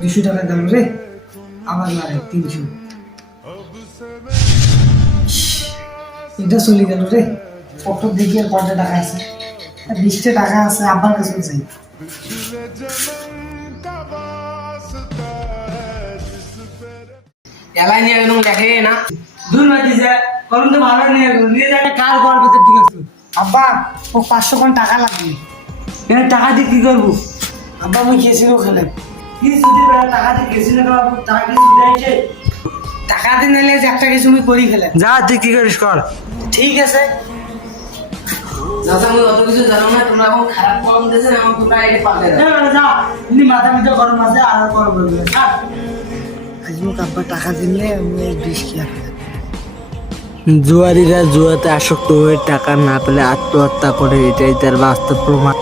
200 টাকা গেল রে, আবার মারে 300। এটা চলে গেল রে। কত দেখি আর কত টাকা আছে, 20 টাকা আছে, আব্বার কাছে যাই। এলাই নিয়ে একদম দেখে না। দূর মাটি যায়, করুন তো ভালো নিয়ে যায় কার ঘর ভিতর ঠিক আছে। আব্বা ও 500 কোন টাকা লাগবে, এখানে টাকা দিয়ে কি করবো? আব্বা আমি খেয়েছিল খেলে কি সুদি বেড়া টাকা দিয়ে খেয়েছিল বাবু, টাকা কি সুদি আছে? টাকা দিয়ে নিলে যে একটা কিছু আমি করি খেলে। যা তুই কি করিস কর। ঠিক আছে দাদা আমি অত কিছু জানো না, তোমরা এখন খারাপ কম দিয়েছেন, আমার তোমরা এটা পারলে না। যা, এমনি মাথা মিথা গরম আছে আর গরম করবে। আজ মুখ আব্বা টাকা দিলে আমি বিষ খেয়ে ফেলে। জুয়ারিরা জুয়াতে আসক্ত হয়ে টাকা না পেলে আত্মহত্যা করে, এটাই তার বাস্তব প্রমাণ।